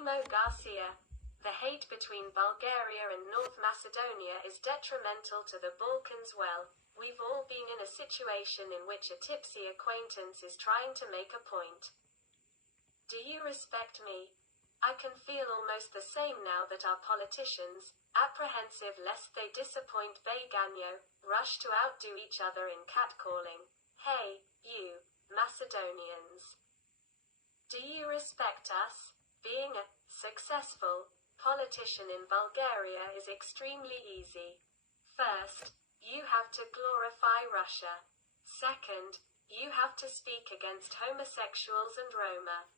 Mimo Garcia. The hate between Bulgaria and North Macedonia is detrimental to the Balkans. Well, we've all been in a situation in which a tipsy acquaintance is trying to make a point. Do you respect me? I can feel almost the same now that our politicians, apprehensive lest they disappoint Bay Ganyo, rush to outdo each other in catcalling. Hey, you, Macedonians. Do you respect us? Being a successful politician in Bulgaria is extremely easy. First, you have to glorify Russia. Second, you have to speak against homosexuals and Roma.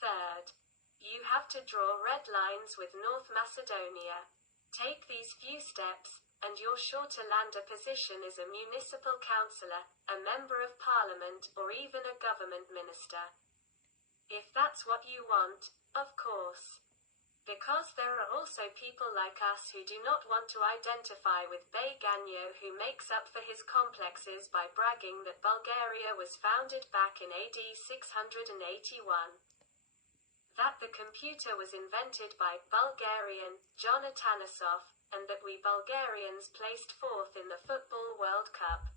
Third, you have to draw red lines with North Macedonia. Take these few steps, and you're sure to land a position as a municipal councillor, a member of parliament, or even a government minister. If that's what you want, of course. Because there are also people like us who do not want to identify with Bay Ganyo, who makes up for his complexes by bragging that Bulgaria was founded back in AD 681. That the computer was invented by Bulgarian John Atanasoff, and that we Bulgarians placed fourth in the Football World Cup.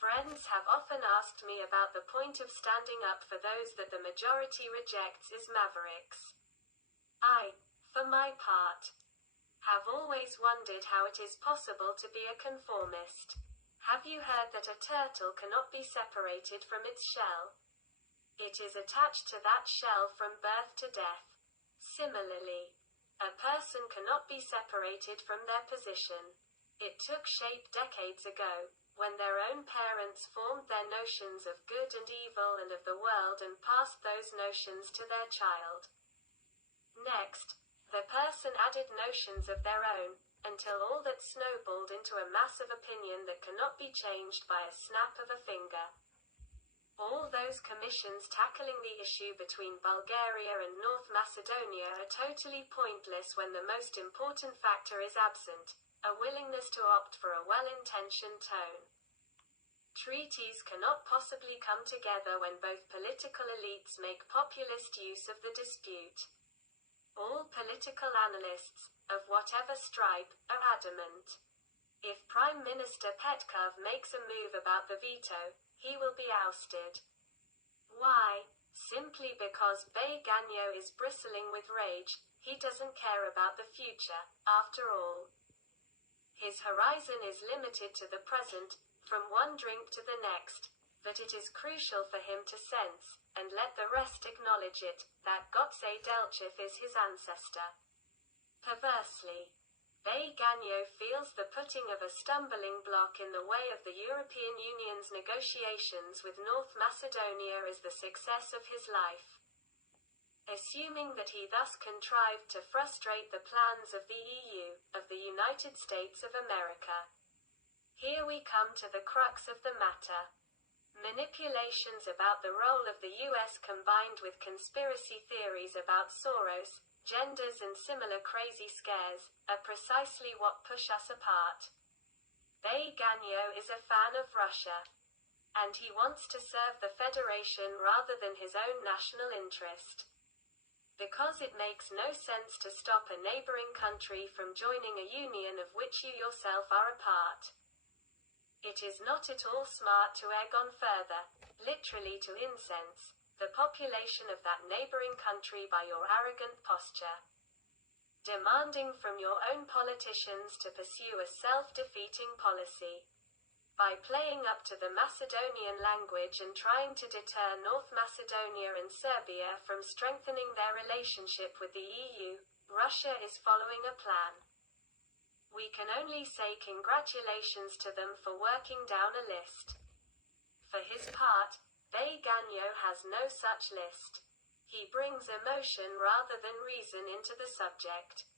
Friends have often asked me about the point of standing up for those that the majority rejects as mavericks. I, for my part, have always wondered how it is possible to be a conformist. Have you heard that a turtle cannot be separated from its shell? It is attached to that shell from birth to death. Similarly, a person cannot be separated from their position. It took shape decades ago, when their own parents formed their notions of good and evil and of the world and passed those notions to their child. Next, the person added notions of their own, until all that snowballed into a mass of opinion that cannot be changed by a snap of a finger. All those commissions tackling the issue between Bulgaria and North Macedonia are totally pointless when the most important factor is absent, a willingness to opt for a well-intentioned tone. Treaties cannot possibly come together when both political elites make populist use of the dispute. All political analysts, of whatever stripe, are adamant. If Prime Minister Petkov makes a move about the veto, he will be ousted. Why? Simply because Bay Ganyo is bristling with rage. He doesn't care about the future, after all. His horizon is limited to the present, from one drink to the next, but it is crucial for him to sense, and let the rest acknowledge it, that Gotse Delchev is his ancestor. Perversely, Bay Ganyo feels the putting of a stumbling block in the way of the European Union's negotiations with North Macedonia as the success of his life. Assuming that he thus contrived to frustrate the plans of the EU, of the United States of America. Here we come to the crux of the matter. Manipulations about the role of the US combined with conspiracy theories about Soros, genders and similar crazy scares, are precisely what push us apart. Bay Ganyo is a fan of Russia. And he wants to serve the Federation rather than his own national interest. Because it makes no sense to stop a neighboring country from joining a union of which you yourself are a part. It is not at all smart to egg on further, literally to incense, the population of that neighboring country by your arrogant posture. Demanding from your own politicians to pursue a self-defeating policy. By playing up to the Macedonian language and trying to deter North Macedonia and Serbia from strengthening their relationship with the EU, Russia is following a plan. We can only say congratulations to them for working down a list. For his part, Bay Ganyo has no such list. He brings emotion rather than reason into the subject.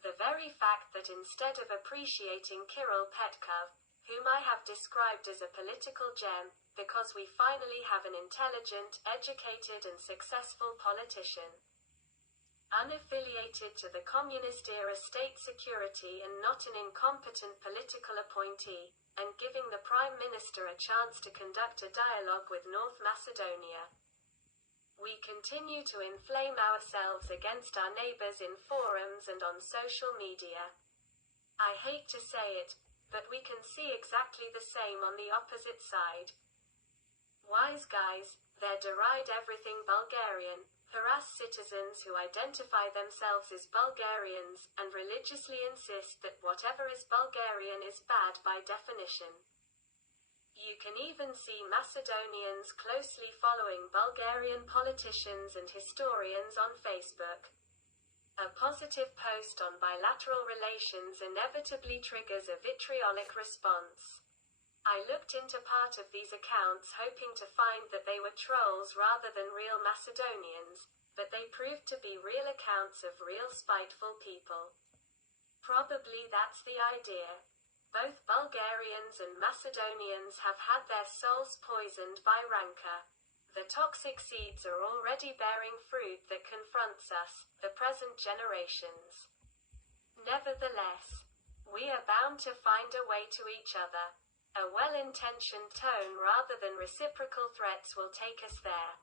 The very fact that instead of appreciating Kirill Petkov, whom I have described as a political gem, because we finally have an intelligent, educated and successful politician, unaffiliated to the communist-era state security and not an incompetent political appointee, and giving the Prime Minister a chance to conduct a dialogue with North Macedonia. We continue to inflame ourselves against our neighbors in forums and on social media. I hate to say it, but we can see exactly the same on the opposite side. Wise guys, they deride everything Bulgarian, harass citizens who identify themselves as Bulgarians, and religiously insist that whatever is Bulgarian is bad by definition. You can even see Macedonians closely following Bulgarian politicians and historians on Facebook. A positive post on bilateral relations inevitably triggers a vitriolic response. I looked into part of these accounts hoping to find that they were trolls rather than real Macedonians, but they proved to be real accounts of real spiteful people. Probably that's the idea. Both Bulgarians and Macedonians have had their souls poisoned by rancor. The toxic seeds are already bearing fruit that confronts us, the present generations. Nevertheless, we are bound to find a way to each other. A well-intentioned tone rather than reciprocal threats will take us there.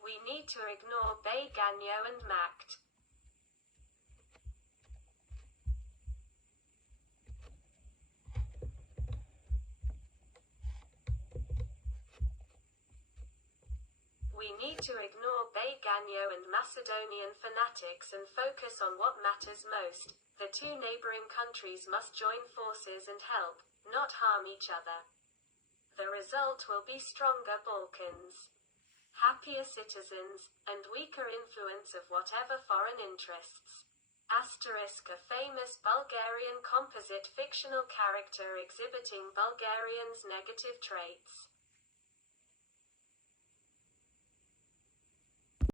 We need to ignore Bay Ganyo and Mact. We need to ignore Bay Ganyo and Macedonian fanatics and focus on what matters most. The two neighboring countries must join forces and help, not harm each other. The result will be stronger Balkans, happier citizens, and weaker influence of whatever foreign interests. Asterisk, a famous Bulgarian composite fictional character exhibiting Bulgarians' negative traits.